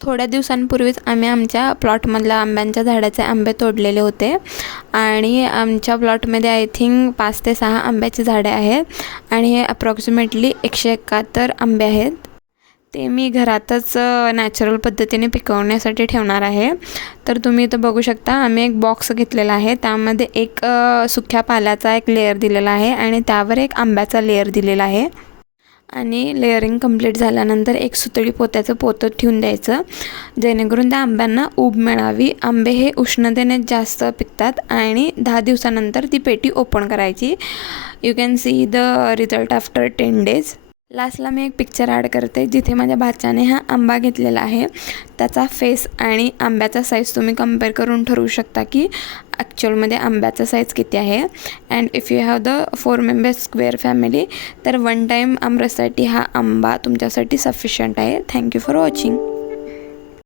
थोड्या दिवसांपूर्वीच आम्ही आमच्या प्लॉटमधल्या आंब्यांच्या झाडाचे आंबे तोडलेले होते आणि आमच्या प्लॉटमध्ये आय थिंक 5 ते 6 आंब्याची झाडे आहेत आणि हे अप्रॉक्सिमेटली 171 आंबे आहेत. ते मी घरातच नॅचरल पद्धतीने पिकवण्यासाठी ठेवणार आहे. तर तुम्ही इथं बघू शकता, आम्ही एक बॉक्स घेतलेला आहे. त्यामध्ये एक सुक्या पाल्याचा एक लेयर दिलेला आहे आणि त्यावर एक आंब्याचा लेयर दिलेला आहे. आणि लेअरिंग कंप्लीट झाल्यानंतर एक सुतळी पोत्याचं पोतं ठेवून द्यायचं, जेणेकरून त्या आंब्यांना ऊब मिळावी. आंबे हे उष्णतेने जास्त पिकतात आणि 10 दिवसानंतर ती पेटी ओपन करायची. You can see the result after 10 days. लास्टला मी एक पिक्चर ॲड करते, जिथे माझ्या भाच्याने हा आंबा घेतलेला आहे. त्याचा फेस आणि आंब्याचा साईज तुम्ही कंपेअर करून ठरवू शकता की ॲक्च्युअलमध्ये आंब्याचा साईज किती आहे. And if you have the 4 members square family, तर 1 टाईम आमरससाठी हा आंबा तुमच्यासाठी सफिशियंट आहे. Thank you for watching.